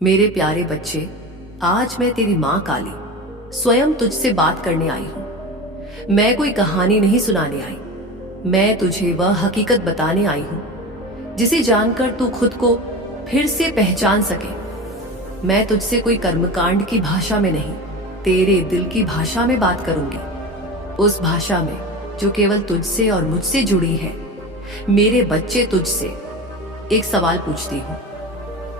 मेरे प्यारे बच्चे, आज मैं तेरी माँ काली स्वयं तुझसे बात करने आई हूँ। मैं कोई कहानी नहीं सुनाने आई, मैं तुझे वह हकीकत बताने आई हूँ जिसे जानकर तू खुद को फिर से पहचान सके। मैं तुझसे कोई कर्मकांड की भाषा में नहीं, तेरे दिल की भाषा में बात करूंगी, उस भाषा में जो केवल तुझसे और मुझसे जुड़ी है। मेरे बच्चे, तुझसे एक सवाल पूछती हूँ,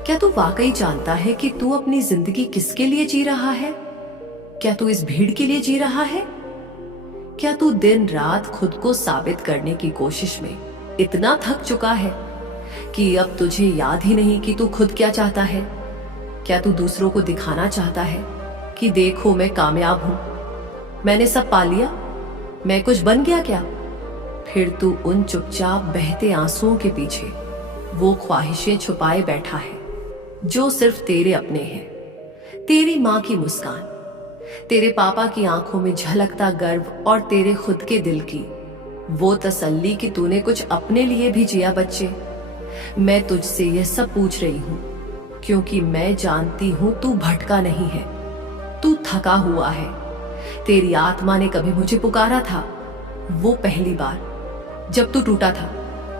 क्या तू वाकई जानता है कि तू अपनी जिंदगी किसके लिए जी रहा है? क्या तू इस भीड़ के लिए जी रहा है? क्या तू दिन रात खुद को साबित करने की कोशिश में इतना थक चुका है कि अब तुझे याद ही नहीं कि तू खुद क्या चाहता है? क्या तू दूसरों को दिखाना चाहता है कि देखो मैं कामयाब हूं, मैंने सब पा लिया, मैं कुछ बन गया क्या? फिर तू उन चुपचाप बहते आंसुओं के पीछे वो ख्वाहिशें छुपाए बैठा है जो सिर्फ तेरे अपने हैं। तेरी माँ की मुस्कान, तेरे पापा की आंखों में झलकता गर्व और तेरे खुद के दिल की वो तसल्ली कि तूने कुछ अपने लिए भी जिया। बच्चे, मैं तुझसे यह सब पूछ रही हूं क्योंकि मैं जानती हूं तू भटका नहीं है, तू थका हुआ है। तेरी आत्मा ने कभी मुझे पुकारा था, वो पहली बार जब तू टूटा था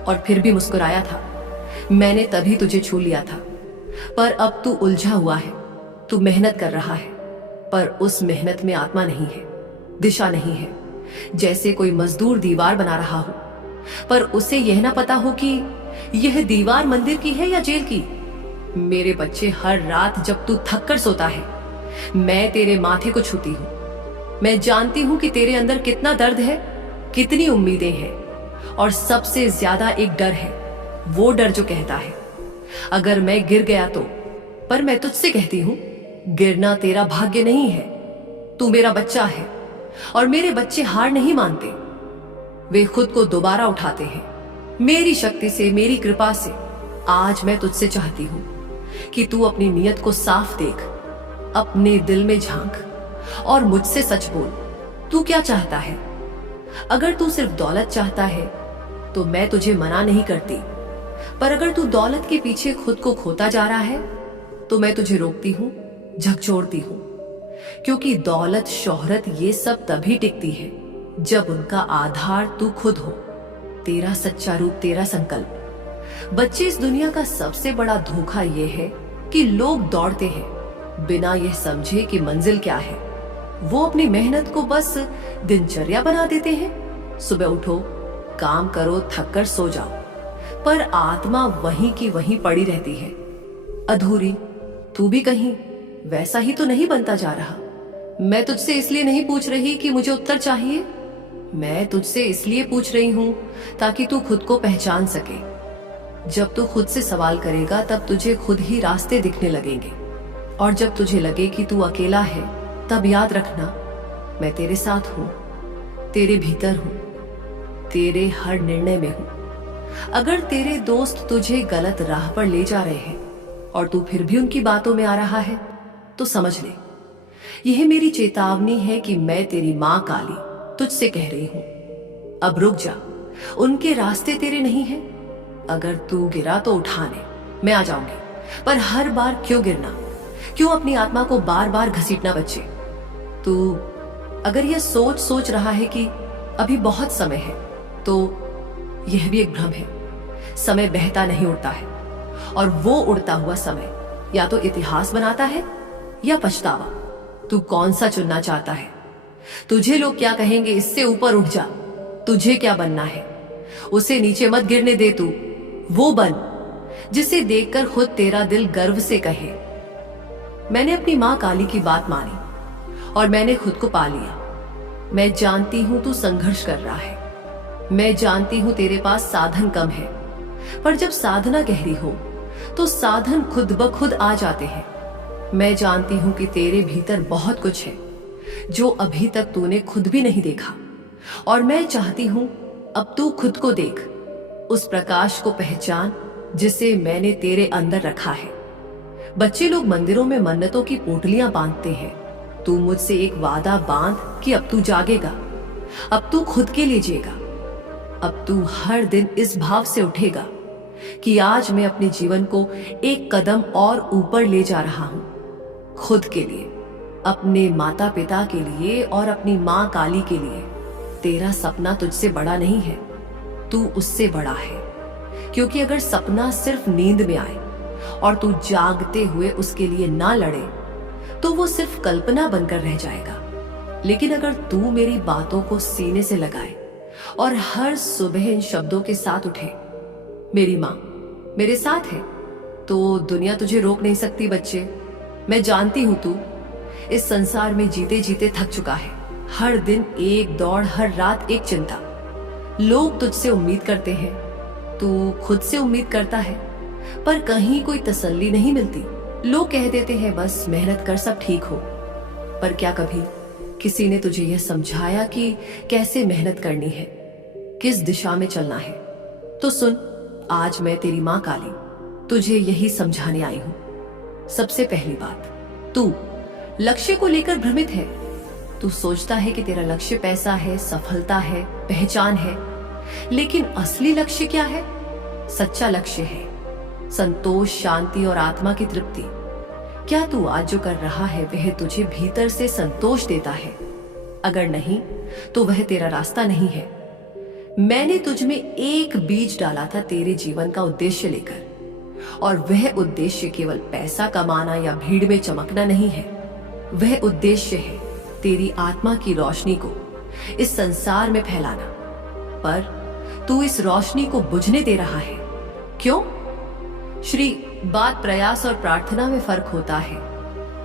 और फिर भी मुस्कुराया था। मैंने तभी तुझे छू लिया था, पर अब तू उलझा हुआ है। तू मेहनत कर रहा है, पर उस मेहनत में आत्मा नहीं है, दिशा नहीं है। जैसे कोई मजदूर दीवार बना रहा हो, पर उसे यह ना पता हो कि यह दीवार मंदिर की है या जेल की। मेरे बच्चे, हर रात जब तू थक कर सोता है, मैं तेरे माथे को छूती हूँ। मैं जानती हूँ कि तेरे अंदर कितना दर्द है, कितनी उम्मीदें हैं, और सबसे ज्यादा एक डर है। वो डर जो कहता है अगर मैं गिर गया तो। पर मैं तुझसे कहती हूं, गिरना तेरा भाग्य नहीं है, तू मेरा बच्चा है। और मेरे बच्चे हार नहीं मानते, वे खुद को दोबारा उठाते हैं। मेरी शक्ति से, मेरी कृपा से आज मैं तुझसे चाहती हूं कि तू अपनी नीयत को साफ देख, अपने दिल में झांक और मुझसे सच बोल। तू क्या चाहता है? अगर तू सिर्फ दौलत चाहता है तो मैं तुझे मना नहीं करती, पर अगर तू दौलत के पीछे खुद को खोता जा रहा है तो मैं तुझे रोकती हूं, झकझोरती हूं। क्योंकि दौलत, शोहरत, ये सब तभी टिकती है जब उनका आधार तू खुद हो, तेरा सच्चा रूप, तेरा संकल्प। बच्चे, इस दुनिया का सबसे बड़ा धोखा यह है कि लोग दौड़ते हैं बिना यह समझे कि मंजिल क्या है। वो अपनी मेहनत को बस दिनचर्या बना देते हैं। सुबह उठो, काम करो, थक कर सो जाओ, पर आत्मा वहीं की वहीं पड़ी रहती है, अधूरी। तू भी कहीं वैसा ही तो नहीं बनता जा रहा? मैं तुझसे इसलिए नहीं पूछ रही कि मुझे उत्तर चाहिए, मैं तुझसे इसलिए पूछ रही हूं ताकि तू खुद को पहचान सके। जब तू खुद से सवाल करेगा तब तुझे खुद ही रास्ते दिखने लगेंगे, और जब तुझे लगे कि तू अकेला है तब याद रखना, मैं तेरे साथ हूं, तेरे भीतर हूं, तेरे हर निर्णय में हूं। अगर तेरे दोस्त तुझे गलत राह पर ले जा रहे हैं और तू फिर भी उनकी बातों में आ रहा है तो समझ ले, यह मेरी चेतावनी है कि मैं तेरी मां काली तुझसे कह रही हूं, अब रुक जा, उनके रास्ते तेरे नहीं हैं। अगर तू गिरा तो उठाने मैं आ जाऊंगी, पर हर बार क्यों गिरना, क्यों अपनी आत्मा को बार बार घसीटना? बच्चे, तू अगर यह सोच रहा है कि अभी बहुत समय है तो यह भी एक भ्रम है। समय बहता नहीं, उड़ता है, और वो उड़ता हुआ समय या तो इतिहास बनाता है या पछतावा। तू कौन सा चुनना चाहता है? तुझे लोग क्या कहेंगे, इससे ऊपर उठ जा। तुझे क्या बनना है, उसे नीचे मत गिरने दे। तू वो बन जिसे देखकर खुद तेरा दिल गर्व से कहे, मैंने अपनी मां काली की बात मानी और मैंने खुद को पा लिया। मैं जानती हूं तू संघर्ष कर रहा है, मैं जानती हूं तेरे पास साधन कम है, पर जब साधना गहरी हो तो साधन खुद ब खुद आ जाते हैं। मैं जानती हूं कि तेरे भीतर बहुत कुछ है जो अभी तक तूने खुद भी नहीं देखा, और मैं चाहती हूं अब तू खुद को देख, उस प्रकाश को पहचान जिसे मैंने तेरे अंदर रखा है। बच्चे लोग मंदिरों में मन्नतों की पोटलियां बांधते हैं, तू मुझसे एक वादा बांध कि अब तू जागेगा, अब तू खुद के लिए जिएगा, अब तू हर दिन इस भाव से उठेगा कि आज मैं अपने जीवन को एक कदम और ऊपर ले जा रहा हूं, खुद के लिए, अपने माता पिता के लिए और अपनी मां काली के लिए। तेरा सपना तुझसे बड़ा नहीं है, तू उससे बड़ा है। क्योंकि अगर सपना सिर्फ नींद में आए और तू जागते हुए उसके लिए ना लड़े तो वो सिर्फ कल्पना बनकर रह जाएगा। लेकिन अगर तू मेरी बातों को सीने से लगाए और हर सुबह इन शब्दों के साथ उठे, मेरी मां मेरे साथ है, तो दुनिया तुझे रोक नहीं सकती। बच्चे, मैं जानती हूं तू इस संसार में जीते जीते थक चुका है। हर दिन एक दौड़, हर रात एक चिंता। लोग तुझसे उम्मीद करते हैं, तू खुद से उम्मीद करता है, पर कहीं कोई तसल्ली नहीं मिलती। लोग कह देते हैं बस मेहनत कर सब ठीक हो, पर क्या कभी किसी ने तुझे यह समझाया कि कैसे मेहनत करनी है, किस दिशा में चलना है? तो सुन, आज मैं तेरी मां काली तुझे यही समझाने आई हूं। सबसे पहली बात, तू लक्ष्य को लेकर भ्रमित है। तू सोचता है कि तेरा लक्ष्य पैसा है, सफलता है, पहचान है, लेकिन असली लक्ष्य क्या है? सच्चा लक्ष्य है संतोष, शांति और आत्मा की तृप्ति। क्या तू आज जो कर रहा है वह तुझे भीतर से संतोष देता है? अगर नहीं तो वह तेरा रास्ता नहीं है। मैंने तुझ में एक बीज डाला था तेरे जीवन का उद्देश्य लेकर, और वह उद्देश्य केवल पैसा कमाना या भीड़ में चमकना नहीं है। वह उद्देश्य है तेरी आत्मा की रोशनी को इस संसार में फैलाना। पर तू इस रोशनी को बुझने दे रहा है। क्यों? श्री, बात प्रयास और प्रार्थना में फर्क होता है।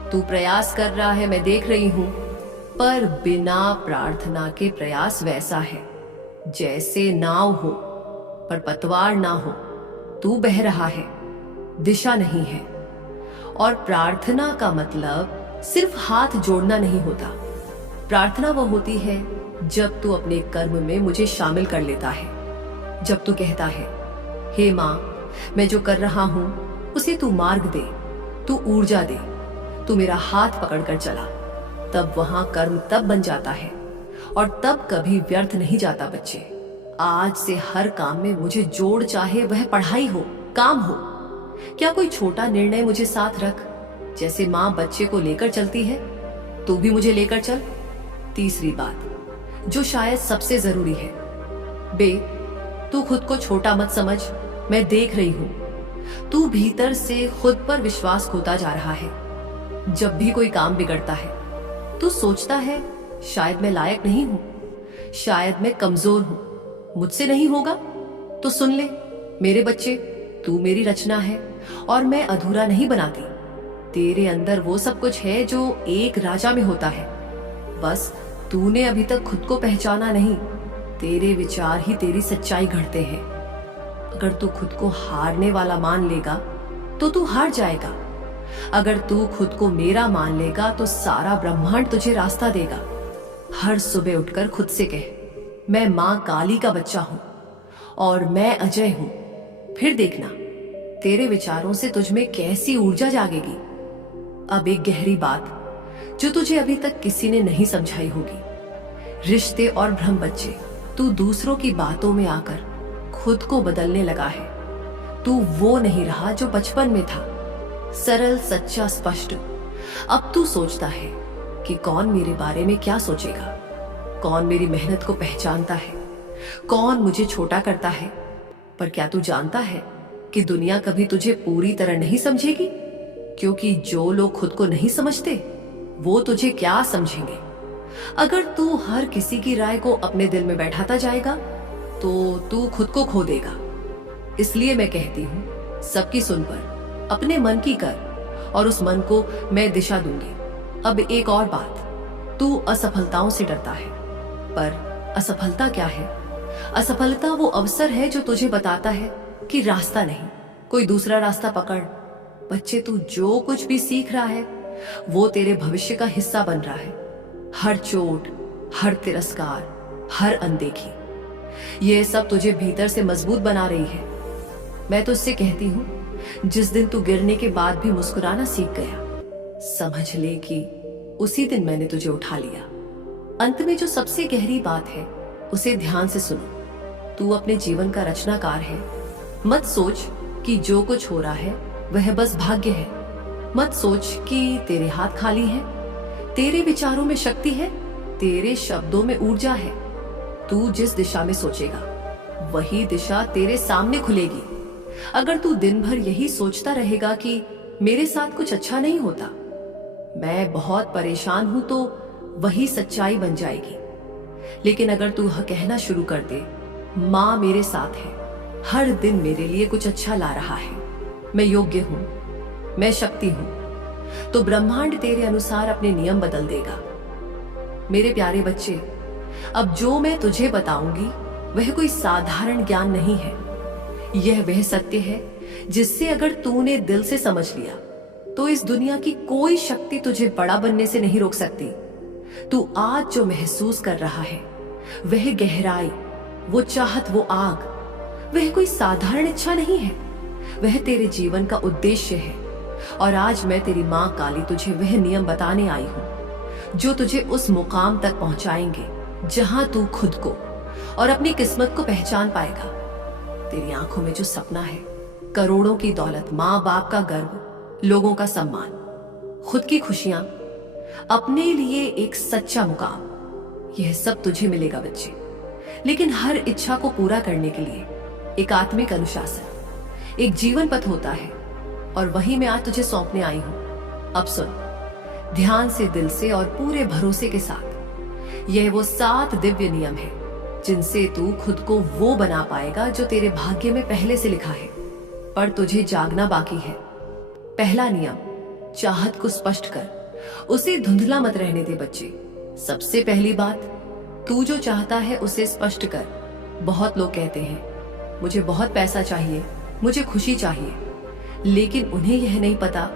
तू प्रयास कर रहा है, मैं देख रही हूं, पर बिना प्रार्थना के प्रयास वैसा है जैसे नाव हो पर पतवार ना हो। तू बह रहा है, दिशा नहीं है। और प्रार्थना का मतलब सिर्फ हाथ जोड़ना नहीं होता। प्रार्थना वो होती है जब तू अपने कर्म में मुझे शामिल कर लेता है। जब तू कहता है, हे मां, मैं जो कर रहा हूं उसे तू मार्ग दे, तू ऊर्जा दे, तू मेरा हाथ पकड़कर चला। तब वहां कर्म तब बन जाता है और तब कभी व्यर्थ नहीं जाता। बच्चे, आज से हर काम में मुझे जोड़, चाहे वह पढ़ाई हो, काम हो। क्या कोई छोटा निर्णय मुझे साथ रख। जैसे मां बच्चे को लेकर चलती है, तू भी मुझे लेकर चल। तीसरी बात, जो शायद सबसे जरूरी है, बे, तू खुद को छोटा मत समझ। मैं देख रही हूं तू भीतर से खुद पर विश्वास खोता जा रहा है। जब भी कोई काम बिगड़ता है तू सोचता है शायद मैं लायक नहीं हूं, शायद मैं कमजोर हूं, मुझसे नहीं होगा। तो सुन ले मेरे बच्चे, तू मेरी रचना है और मैं अधूरा नहीं बनाती। तेरे अंदर वो सब कुछ है जो एक राजा में होता है, बस तूने अभी तक खुद को पहचाना नहीं। तेरे विचार ही तेरी सच्चाई गढ़ते हैं। अगर तू खुद को हारने वाला मान लेगा तो तू हार जाएगा। अगर तू खुद को मेरा मान लेगा तो सारा ब्रह्मांड तुझे रास्ता देगा। हर सुबह उठकर खुद से कह, मैं मां काली का बच्चा हूं और मैं अजय हूं। फिर देखना तेरे विचारों से तुझ में कैसी ऊर्जा जागेगी। अब एक गहरी बात जो तुझे अभी तक किसी ने नहीं समझाई होगी। रिश्ते और भ्रम। बच्चे, तू दूसरों की बातों में आकर खुद को बदलने लगा है। तू वो नहीं रहा जो बचपन में था, सरल, सच्चा, स्पष्ट। अब तू सोचता है कि कौन मेरे बारे में क्या सोचेगा, कौन मेरी मेहनत को पहचानता है, कौन मुझे छोटा करता है। पर क्या तू जानता है कि दुनिया कभी तुझे पूरी तरह नहीं समझेगी? क्योंकि जो लोग खुद को नहीं समझते वो तुझे क्या समझेंगे। अगर तू हर किसी की राय को अपने दिल में बैठाता जाएगा तो तू खुद को खो देगा। इसलिए मैं कहती हूं, सबकी सुन पर अपने मन की कर और उस मन को मैं दिशा दूंगी। अब एक और बात, तू असफलताओं से डरता है, पर असफलता क्या है? असफलता वो अवसर है जो तुझे बताता है कि रास्ता नहीं, कोई दूसरा रास्ता पकड़। बच्चे, तू जो कुछ भी सीख रहा है वो तेरे भविष्य का हिस्सा बन रहा है। हर चोट, हर तिरस्कार, हर अनदेखी, ये सब तुझे भीतर से मजबूत बना रही है। मैं तुझसे कहती हूं, जिस दिन तू गिरने के बाद भी मुस्कुराना सीख गया, समझ ले कि उसी दिन मैंने तुझे उठा लिया। अंत में जो सबसे गहरी बात है उसे ध्यान से सुनो। तू अपने जीवन का रचनाकार है मत सोच कि जो कुछ हो रहा है वह बस भाग्य है। मत सोच कि तेरे हाथ खाली हैं। तेरे विचारों में शक्ति है, तेरे शब्दों में ऊर्जा है। तू जिस दिशा में सोचेगा वही दिशा तेरे सामने खुलेगी। अगर तू दिन भर यही सोचता रहेगा कि मेरे साथ कुछ अच्छा नहीं होता, मैं बहुत परेशान हूं, तो वही सच्चाई बन जाएगी। लेकिन अगर तू कहना शुरू कर दे, माँ मेरे साथ है, हर दिन मेरे लिए कुछ अच्छा ला रहा है, मैं योग्य हूं, मैं शक्ति हूं, तो ब्रह्मांड तेरे अनुसार अपने नियम बदल देगा। मेरे प्यारे बच्चे, अब जो मैं तुझे बताऊंगी वह कोई साधारण ज्ञान नहीं है। यह वह सत्य है जिससे अगर तूने दिल से समझ लिया तो इस दुनिया की कोई शक्ति तुझे बड़ा बनने से नहीं रोक सकती। तू आज जो महसूस कर रहा है वह गहराई, वो चाहत, वो आग, वह कोई साधारण इच्छा नहीं है, वह तेरे जीवन का उद्देश्य है। और आज मैं तेरी माँ काली तुझे वह नियम बताने आई हूं जो तुझे उस मुकाम तक पहुंचाएंगे जहां तू खुद को और अपनी किस्मत को पहचान पाएगा। तेरी आंखों में जो सपना है, करोड़ों की दौलत, माँ बाप का गर्व, लोगों का सम्मान, खुद की खुशियां, अपने लिए एक सच्चा मुकाम, यह सब तुझे मिलेगा बच्चे। लेकिन हर इच्छा को पूरा करने के लिए एक आत्मिक अनुशासन, एक जीवन पथ होता है, और वही मैं आज तुझे सौंपने आई हूं। अब सुन ध्यान से, दिल से और पूरे भरोसे के साथ। यह वो 7 दिव्य नियम है जिनसे तू खुद को वो बना पाएगा जो तेरे भाग्य में पहले से लिखा है, पर तुझे जागना बाकी है। पहला नियम, चाहत को स्पष्ट कर, उसे धुंधला मत रहने दे बच्चे। सबसे पहली बात, तू जो चाहता है उसे स्पष्ट कर। बहुत लोग कहते हैं मुझे बहुत पैसा चाहिए, मुझे खुशी चाहिए, लेकिन उन्हें यह नहीं पता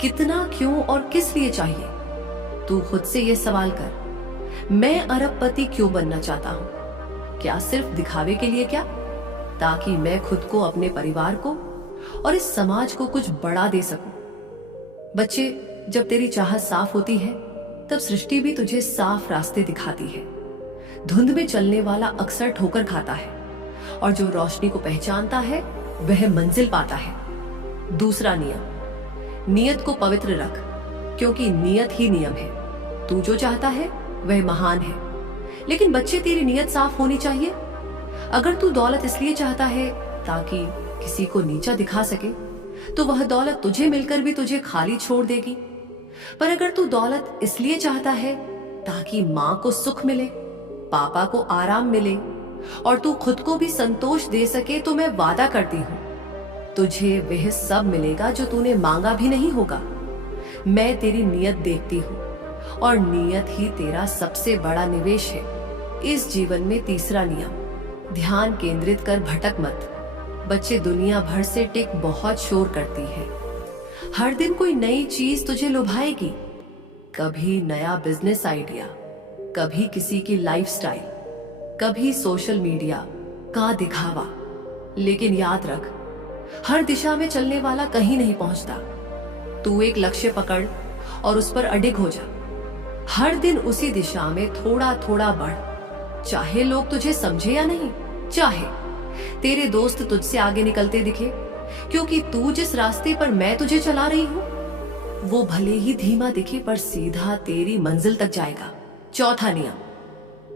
कितना, क्यों और किस लिए चाहिए। तू खुद से यह सवाल कर, मैं अरबपति क्यों बनना चाहता हूं? क्या सिर्फ दिखावे के लिए? क्या ताकि मैं खुद को, अपने परिवार को और इस समाज को कुछ बड़ा दे सकूं? बच्चे, जब तेरी चाहत साफ होती है तब सृष्टि भी तुझे साफ रास्ते दिखाती है। धुंध में चलने वाला अक्सर ठोकर खाता है, और जो रोशनी को पहचानता है वह मंजिल पाता है। दूसरा नियम, नियत को पवित्र रख, क्योंकि नियत ही नियम है। तू जो चाहता है वह महान है, लेकिन बच्चे तेरी नियत साफ होनी चाहिए। अगर तू दौलत इसलिए चाहता है ताकि किसी को नीचा दिखा सके, तो वह दौलत तुझे मिलकर भी तुझे खाली छोड़ देगी। पर अगर तू दौलत इसलिए चाहता है ताकि माँ को सुख मिले, पापा को आराम मिले और तू खुद को भी संतोष दे सके, तो मैं वादा करती हूँ तुझे वह सब मिलेगा जो तूने मांगा भी नहीं होगा। मैं तेरी नियत देखती हूँ, और नियत ही तेरा सबसे बड़ा निवेश है इस जीवन में। तीसरा नियम, ध्यान केंद्रित कर, भटक मत। बच्चे, दुनिया भर से टिक बहुत शोर करती है। हर दिन कोई नई चीज तुझे लुभाएगी, कभी नया बिजनेस आइडिया, कभी किसी की लाइफस्टाइल, कभी सोशल मीडिया का दिखावा। लेकिन याद रख, हर दिशा में चलने वाला कहीं नहीं पहुंचता। तू एक लक्ष्य पकड़ और उस पर अडिग हो जा। हर दिन उसी दिशा में थोड़ा थोड़ा बढ़, चाहे लोग तुझे समझे या नहीं, चाहे तेरे दोस्त तुझसे आगे निकलते दिखे, क्योंकि तू जिस रास्ते पर मैं तुझे चला रही हूं वो भले ही धीमा दिखे पर सीधा तेरी मंजिल तक जाएगा। चौथा नियम,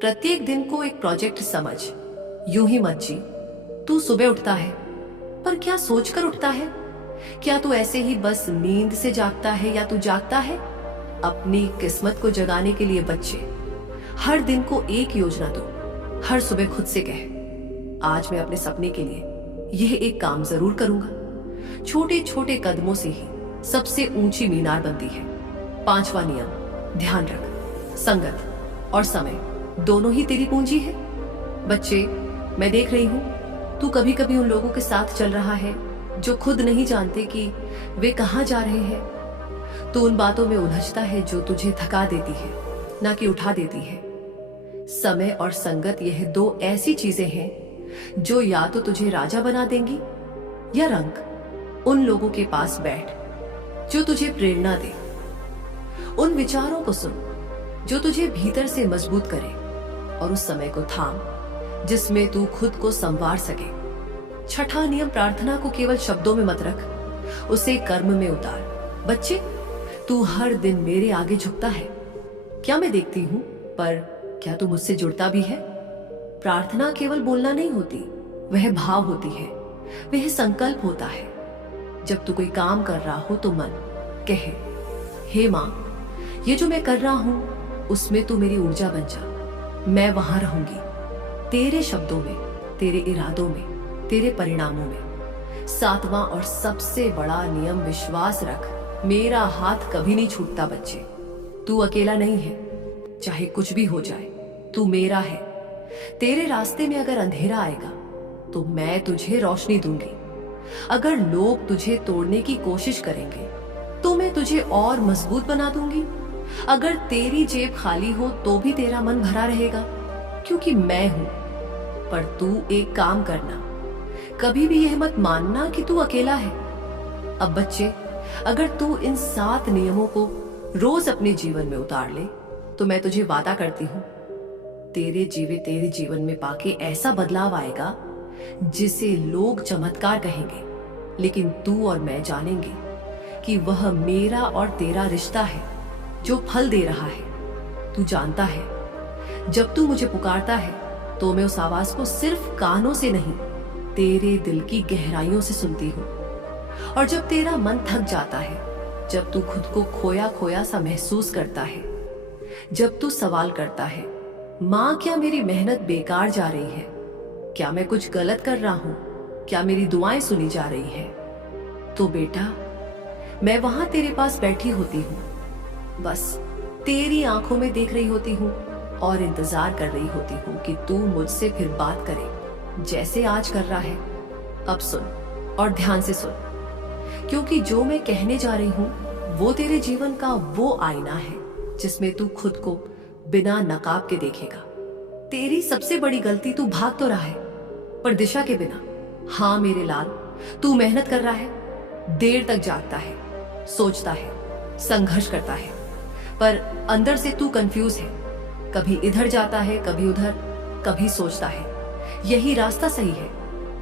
प्रत्येक दिन को एक प्रोजेक्ट समझ। यूं ही मत जी। तू सुबह उठता है, पर क्या सोचकर उठता है? क्या तू ऐसे ही बस नींद से जागता है, या तू जागता है अपनी किस्मत को जगाने के लिए? बच्चे, हर दिन को एक योजना दो। हर सुबह खुद से कह, आज मैं अपने सपने के लिए यह एक काम जरूर करूंगा। छोटे छोटे कदमों से ही सबसे ऊंची मीनार बनती है। पांचवा नियम, ध्यान रख, संगत और समय दोनों ही तेरी पूंजी है। बच्चे, मैं देख रही हूं तू कभी कभी उन लोगों के साथ चल रहा है जो खुद नहीं जानते कि वे कहां जा रहे हैं। तू उन बातों में उलझता है जो तुझे थका देती है, ना कि उठा देती है। समय और संगत, यह 2 ऐसी चीजें हैं जो या तो तुझे राजा बना देंगी या रंक। उन लोगों के पास बैठ जो तुझे प्रेरणा दे। उन विचारों को सुन जो तुझे भीतर से मजबूत करे, और उस समय को थाम जिसमें तू खुद को संवार सके। छठा नियम, प्रार्थना को केवल शब्दों में मत रख, उसे कर्म में उतार। बच्चे, तू हर दिन मेरे आगे झुकता है, क्या मैं देखती हूं, पर क्या तू मुझसे जुड़ता भी है? प्रार्थना केवल बोलना नहीं होती, वह भाव होती है, वह संकल्प होता है। जब तू कोई काम कर रहा हो तो मन कहे, हे मां, ये जो मैं कर रहा हूं उसमें तू मेरी ऊर्जा बन जा, मैं वहां रहूंगी, तेरे शब्दों में, तेरे इरादों में, तेरे परिणामों में। सातवां और सबसे बड़ा नियम, विश्वास रख, मेरा हाथ कभी नहीं छूटता। बच्चे, तू अकेला नहीं है, चाहे कुछ भी हो जाए, तू मेरा है। तेरे रास्ते में अगर अंधेरा आएगा तो मैं तुझे रोशनी दूंगी। अगर लोग तुझे तोड़ने की कोशिश करेंगे तो मैं तुझे और मजबूत बना दूंगी। अगर तेरी जेब खाली हो तो भी तेरा मन भरा रहेगा, क्योंकि मैं हूं। पर तू एक काम करना, कभी भी यह मत मानना कि तू अकेला है। अब बच्चे, अगर तू इन 7 नियमों को रोज अपने जीवन में उतार ले तो मैं तुझे वादा करती हूं, तेरे जीवन में पाके ऐसा बदलाव आएगा जिसे लोग चमत्कार कहेंगे, लेकिन तू और मैं जानेंगे कि वह मेरा और तेरा रिश्ता है जो फल दे रहा है। तू जानता है, जब तू मुझे पुकारता है तो मैं उस आवाज को सिर्फ कानों से नहीं, तेरे दिल की गहराइयों से सुनती हूँ। और जब तेरा मन थक जाता है, जब तू खुद को खोया खोया सा महसूस करता है, जब तू सवाल करता है, माँ क्या मेरी मेहनत बेकार जा रही है, क्या मैं कुछ गलत कर रहा हूं, क्या मेरी दुआएं सुनी जा रही हैं, तो बेटा, मैं वहां तेरे पास बैठी होती हूँ, बस तेरी आंखों में देख रही होती हूँ और इंतजार कर रही होती हूँ कि तू मुझसे फिर बात करे, जैसे आज कर रहा है। अब सुन और ध्यान से सुन, क्योंकि जो मैं कहने जा रही हूं वो तेरे जीवन का वो आईना है जिसमें तू खुद को बिना नकाब के देखेगा। तेरी सबसे बड़ी गलती, तू भाग तो रहा है पर दिशा के बिना। हाँ मेरे लाल, तू मेहनत कर रहा है, देर तक जागता है, सोचता है, संघर्ष करता है, पर अंदर से तू कंफ्यूज है। कभी इधर जाता है, कभी उधर, कभी सोचता है यही रास्ता सही है,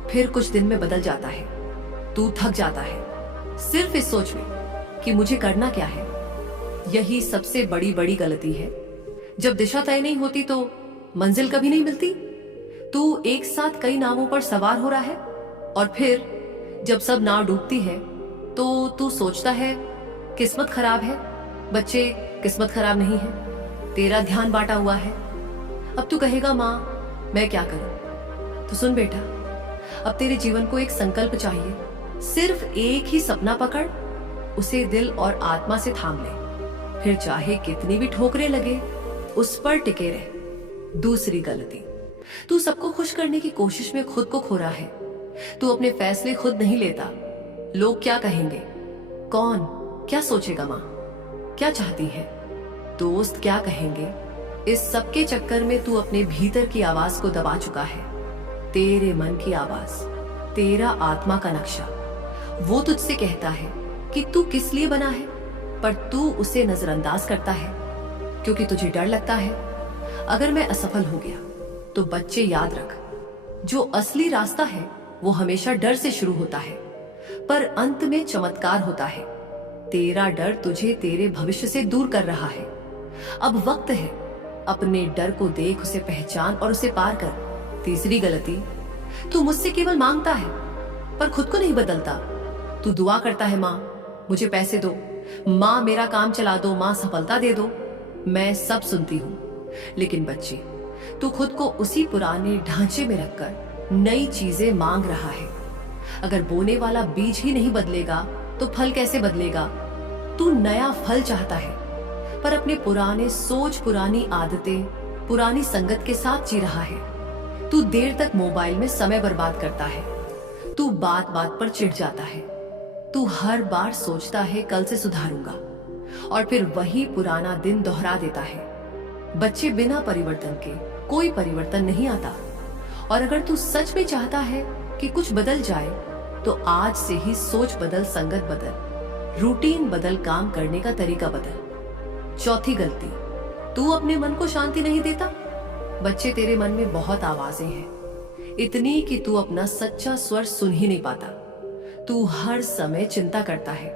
फिर कुछ दिन में बदल जाता है। तू थक जाता है सिर्फ इस सोच में कि मुझे करना क्या है। यही सबसे बड़ी बड़ी गलती है। जब दिशा तय नहीं होती तो मंजिल कभी नहीं मिलती। तू एक साथ कई नावों पर सवार हो रहा है और फिर जब सब नाव डूबती है तो तू सोचता है किस्मत खराब है। बच्चे, किस्मत खराब नहीं है, तेरा ध्यान बांटा हुआ है। अब तू कहेगा माँ मैं क्या करूं? तो सुन बेटा, अब तेरे जीवन को एक संकल्प चाहिए। सिर्फ एक ही सपना पकड़, उसे दिल और आत्मा से थाम ले, फिर चाहे कितनी भी ठोकरें लगे उस पर टिके रहे। दूसरी गलती, तू सबको खुश करने की कोशिश में खुद को खो रहा है। तू अपने फैसले खुद नहीं लेता। लोग क्या कहेंगे, कौन क्या सोचेगा, माँ क्या चाहती है, दोस्त क्या कहेंगे, इस सब के चक्कर में तू अपने भीतर की आवाज को दबा चुका है। तेरे मन की आवाज, तेरा आत्मा का नक्शा, वो तुझसे कहता है कि तू किस लिए बना है, पर तू उसे नजरअंदाज करता है क्योंकि तुझे डर लगता है अगर मैं असफल हो गया तो। बच्चे याद रख, जो असली रास्ता है वो हमेशा डर से शुरू होता है पर अंत में चमत्कार होता है। तेरा डर तुझे तेरे भविष्य से दूर कर रहा है। अब वक्त है, अपने डर को देख, उसे पहचान और उसे पार कर। तीसरी गलती, तू मुझसे केवल मांगता है पर खुद को नहीं बदलता। तू दुआ करता है, माँ मुझे पैसे दो, माँ मेरा काम चला दो, माँ सफलता दे दो। मैं सब सुनती हूँ, लेकिन बच्चे तू खुद को उसी पुराने ढांचे में रखकर नई चीजें मांग रहा है। अगर बोने वाला बीज ही नहीं बदलेगा तो फल कैसे बदलेगा? तू नया फल चाहता है पर अपने पुराने सोच, पुरानी आदतें, पुरानी संगत के साथ जी रहा है। तू देर तक मोबाइल में समय बर्बाद करता है। तू बात बात पर चिढ़ जाता है। तू हर बार सोचता है कल से सुधारूंगा और फिर वही पुराना दिन दोहरा देता है। बच्चे, बिना परिवर्तन के कोई परिवर्तन नहीं आता। और अगर तू सच में चाहता है कि कुछ बदल जाए तो आज से ही सोच बदल, संगत बदल, रूटीन बदल, काम करने का तरीका बदल। चौथी गलती, तू अपने मन को शांति नहीं देता। बच्चे, तेरे मन में बहुत आवाजें हैं, इतनी कि तू अपना सच्चा स्वर सुन ही नहीं पाता। तू हर समय चिंता करता है,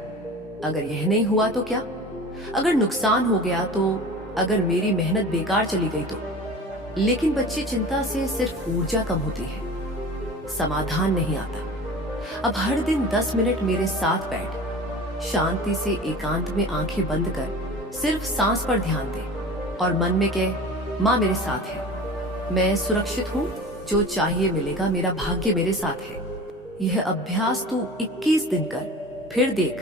अगर यह नहीं हुआ तो क्या, अगर नुकसान हो गया तो, अगर मेरी मेहनत बेकार चली गई तो। लेकिन बच्चे, चिंता से सिर्फ ऊर्जा कम होती है, समाधान नहीं आता। अब हर दिन 10 मिनट मेरे साथ बैठ, शांति से एकांत में आंखें बंद कर सिर्फ सांस पर ध्यान दे और मन में कह, मां मेरे साथ है, मैं सुरक्षित हूं, जो चाहिए मिलेगा, मेरा भाग्य मेरे साथ है। यह अभ्यास तू 21 दिन कर, फिर देख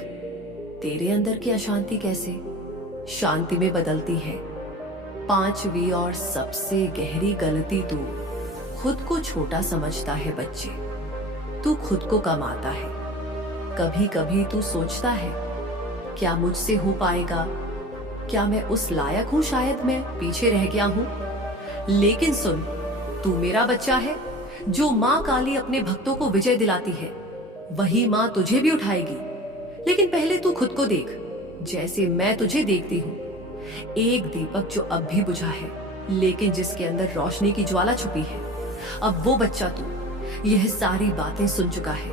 तेरे अंदर की अशांति कैसे शांति में बदलती है। 5वीं और सबसे गहरी गलती, तू खुद को छोटा समझता है बच्चे। तू खुद को कमाता है। कभी कभी तू सोचता है, क्या मुझसे हो पाएगा, क्या मैं उस लायक हूं, शायद मैं पीछे रह गया हूं। लेकिन सुन, तू मेरा बच्चा है। जो मां काली अपने भक्तों को विजय दिलाती है, वही मां तुझे भी उठाएगी। लेकिन पहले तू खुद को देख, जैसे मैं तुझे देखती हूं। एक दीपक जो अब भी बुझा है, लेकिन जिसके अंदर रोशनी की ज्वाला छुपी है। अब वो बच्चा तू यह सारी बातें सुन चुका है।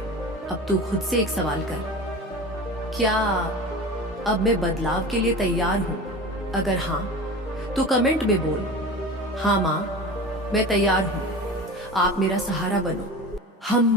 अब तू खुद से एक सवाल कर, क्या अब मैं बदलाव के लिए तैयार हूं? अगर हां, तो कमेंट में बोल, हाँ मां, मैं तैयार हूं, आप मेरा सहारा बनो। हम